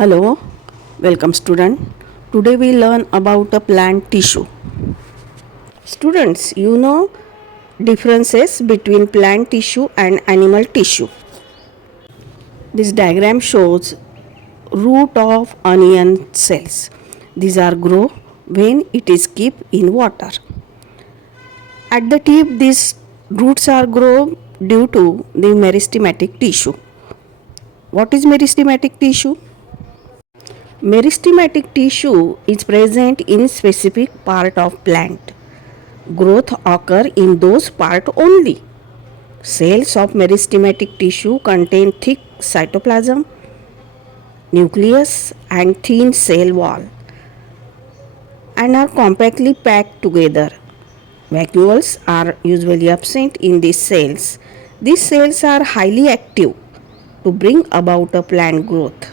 Hello, welcome student. Today we learn about a plant tissue. Students, you know differences between plant tissue and animal tissue. This diagram shows root of onion cells. These are grow when it is kept in water. At the tip, these roots are grow due to the meristematic tissue. What is meristematic tissue? Meristematic tissue is present in specific part of plant. Growth occur in those part only. Cells of meristematic tissue contain thick cytoplasm, nucleus and thin cell wall and are compactly packed together. Vacuoles are usually absent in these cells. These cells are highly active to bring about a plant growth.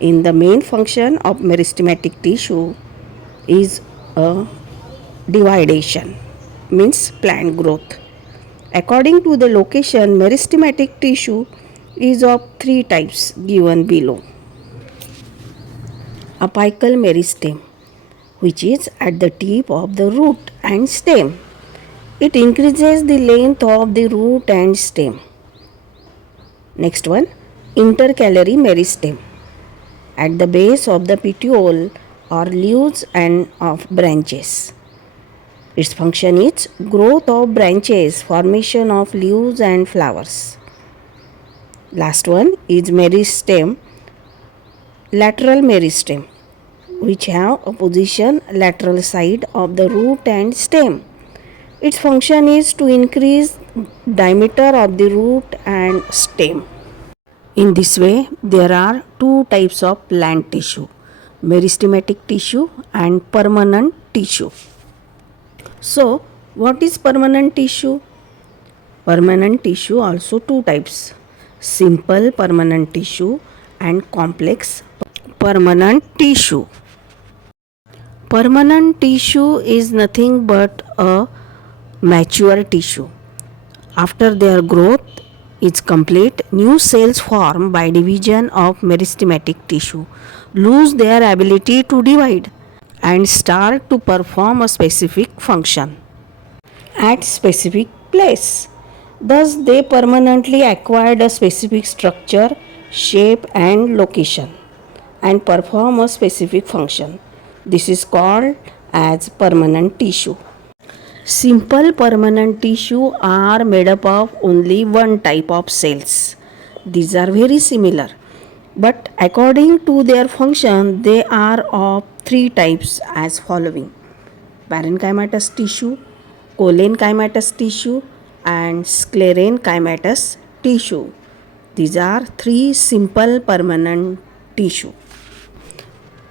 In the main function of meristematic tissue is a dividation, means plant growth. According to the location, meristematic tissue is of three types given below. Apical meristem, which is at the tip of the root and stem. It increases the length of the root and stem. Next one, intercalary meristem, at the base of the petiole or leaves and of branches. Its function is growth of branches, formation of leaves and flowers. Last one is meristem, lateral meristem, which have a position lateral side of the root and stem. Its function is to increase diameter of the root and stem. In this way, there are two types of plant tissue, meristematic tissue and permanent tissue. So, what is permanent tissue? Permanent tissue also two types, simple permanent tissue and complex permanent tissue. Permanent tissue is nothing but a mature tissue. After their growth is complete, new cells formed by division of meristematic tissue lose their ability to divide and start to perform a specific function at specific place. Thus, they permanently acquired a specific structure, shape and location and perform a specific function. This is called as permanent tissue. Simple permanent tissue are made up of only one type of cells. These are very similar, but according to their function, they are of three types as following: parenchymatous tissue, cholenchymatous tissue, and sclerenchymatous tissue. These are three simple permanent tissue.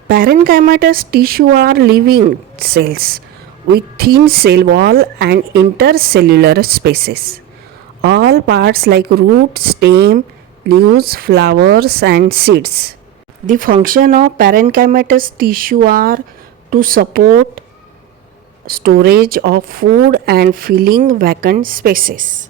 Parenchymatous tissue are living cells with thin cell wall and intercellular spaces. All parts like root, stem, leaves, flowers and seeds. The function of parenchymatous tissue are to support storage of food and filling vacant spaces.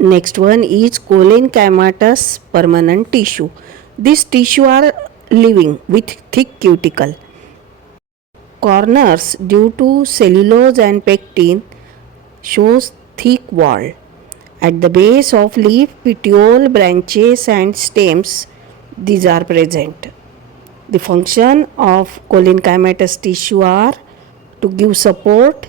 Next one is cholenchymatous permanent tissue. These tissue are living with thick cuticle. Corners due to cellulose and pectin shows thick wall. At the base of leaf, petiole, branches and stems, these are present. The function of cholenchymatous tissue are to give support,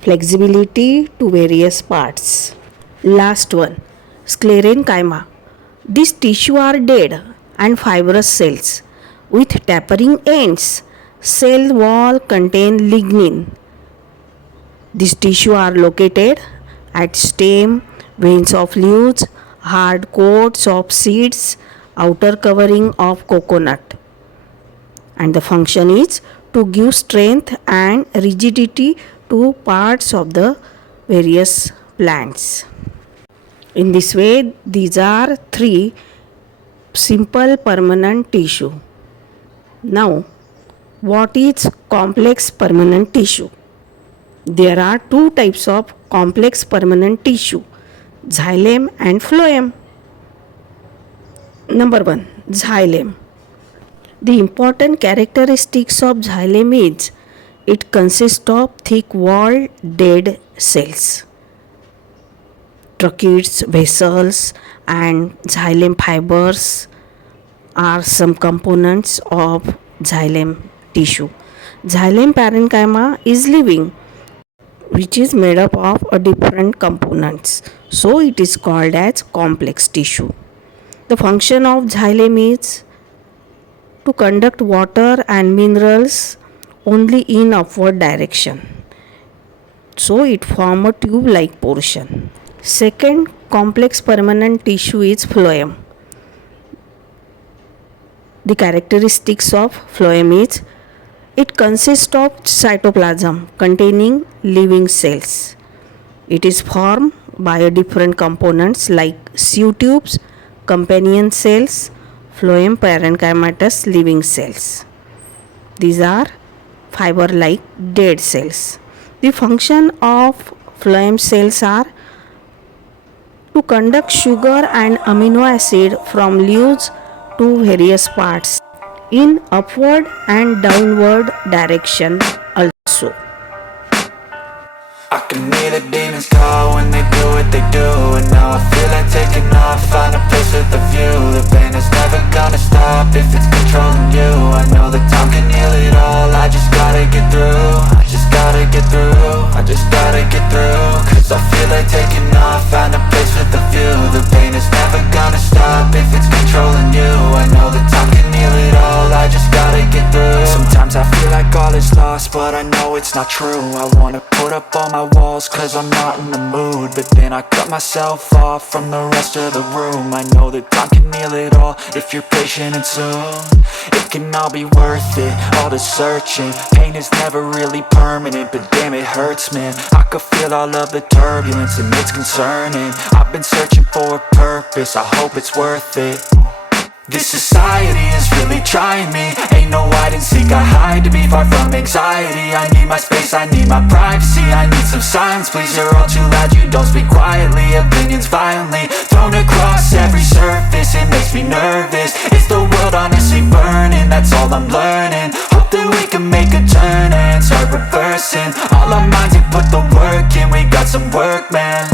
flexibility to various parts. Last one, sclerenchyma. These tissue are dead and fibrous cells with tapering ends. Cell wall contain lignin. These tissue are located at stem, veins of leaves, hard coats of seeds, outer covering of coconut. And the function is to give strength and rigidity to parts of the various plants. In this way, these are three simple permanent tissue. Now, what is complex permanent tissue? There are two types of complex permanent tissue, xylem and phloem. Number 1, Xylem. The important characteristics of xylem is it consists of thick-walled dead cells, tracheids, vessels, and xylem fibers are some components of xylem tissue. Xylem parenchyma is living, which is made up of a different components, so it is called as complex tissue. The function of xylem is to conduct water and minerals only in upward direction, so it form a tube like portion. Second complex permanent tissue is phloem. The characteristics of phloem is it consists of cytoplasm containing living cells. It is formed by different components like sieve tubes, companion cells, phloem parenchymatous living cells. These are fiber like dead cells. The function of phloem cells are to conduct sugar and amino acid from leaves to various parts in upward and downward direction also. I can hear the demons call when they do what they do. And now I feel like taking off, find a place with a view. The pain is never gonna stop if it's controlling you. I know that time can heal it all, I just gotta get through. I just gotta get through, I just gotta get through. Cause I feel like taking off, find a place with a view. The pain is never gonna stop if it's controlling you. I know that time can heal it all, I just gotta get through. Sometimes I feel like all is lost, but I know it's not true. I wanna put up all my walls cause I'm not in the mood, but then I cut myself off from the rest of the room. I know that time can heal it all if you're patient and soon. It can all be worth it, all the searching. Pain is never really permanent, but damn it hurts, man. I could feel all of the turbulence and it's concerning. I've been searching for a purpose, I hope it's worth it. This society is really trying me. Ain't no hide and seek, I hide to be far from anxiety. I need my space, I need my privacy. I need some silence, please, you're all too loud. You don't speak quietly, opinions violently thrown across every surface. It makes me nervous, it's the world honestly burning. That's all I'm learning, hope that we can make a turn and start reversing. All our minds have put the work in, we got some work, man.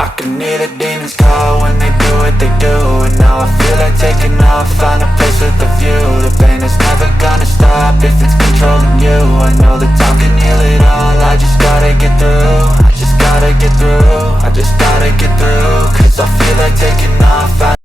I can hear the demons call when they do what they do. And now I feel like taking off, find a place with a view. The pain is never gonna stop if it's controlling you. I know that time can heal it all, I just gotta get through. I just gotta get through, I just gotta get through. Cause I feel like taking